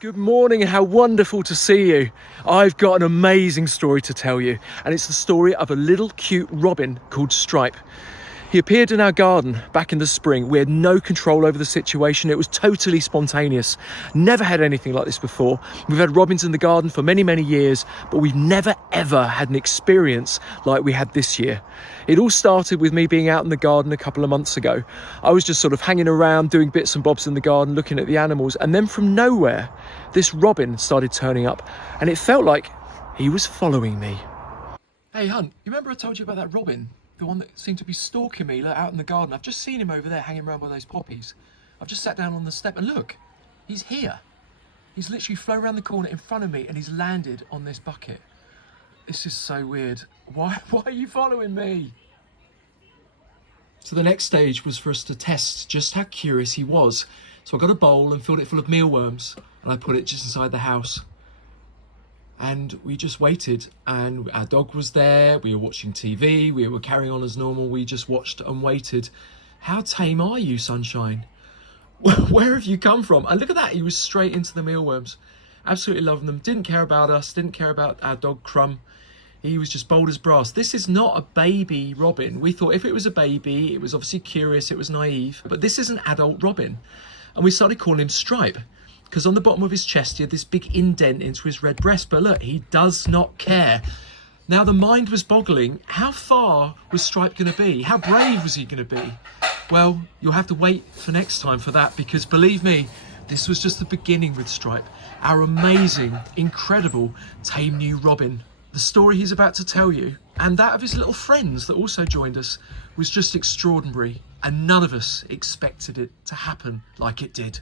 Good morning and how wonderful to see you. I've got an amazing story to tell you, and it's the story of a little cute robin called Stripe. He appeared in our garden back in the spring. We had no control over the situation. It was totally spontaneous. Never had anything like this before. We've had robins in the garden for many, many years, but we've never ever had an experience like we had this year. It all started with me being out in the garden a couple of months ago. I was just sort of hanging around, doing bits and bobs in the garden, looking at the animals, and then from nowhere, this robin started turning up, and it felt like he was following me. Hey, Hunt, you remember I told you about that robin? The one that seemed to be stalking me out in the garden. I've just seen him over there hanging around by those poppies. I've just sat down on the step and look, he's here. He's literally flown around the corner in front of me and he's landed on this bucket. This is so weird. Why are you following me? So the next stage was for us to test just how curious he was. So I got a bowl and filled it full of mealworms and I put it just inside the house. And we just waited, and our dog was there, we were watching TV, we were carrying on as normal, we just watched and waited. How tame are you, Sunshine? Where have you come from? And look at that, he was straight into the mealworms. Absolutely loving them, didn't care about us, didn't care about our dog Crumb. He was just bold as brass. This is not a baby robin. We thought if it was a baby, it was obviously curious, it was naive, but this is an adult robin. And we started calling him Stripe, because on the bottom of his chest he had this big indent into his red breast. But look, he does not care. Now the mind was boggling. How far was Stripe going to be? How brave was he going to be? Well, you'll have to wait for next time for that, because believe me, this was just the beginning with Stripe, our amazing, incredible, tame new robin. The story he's about to tell you, and that of his little friends that also joined us, was just extraordinary, and none of us expected it to happen like it did.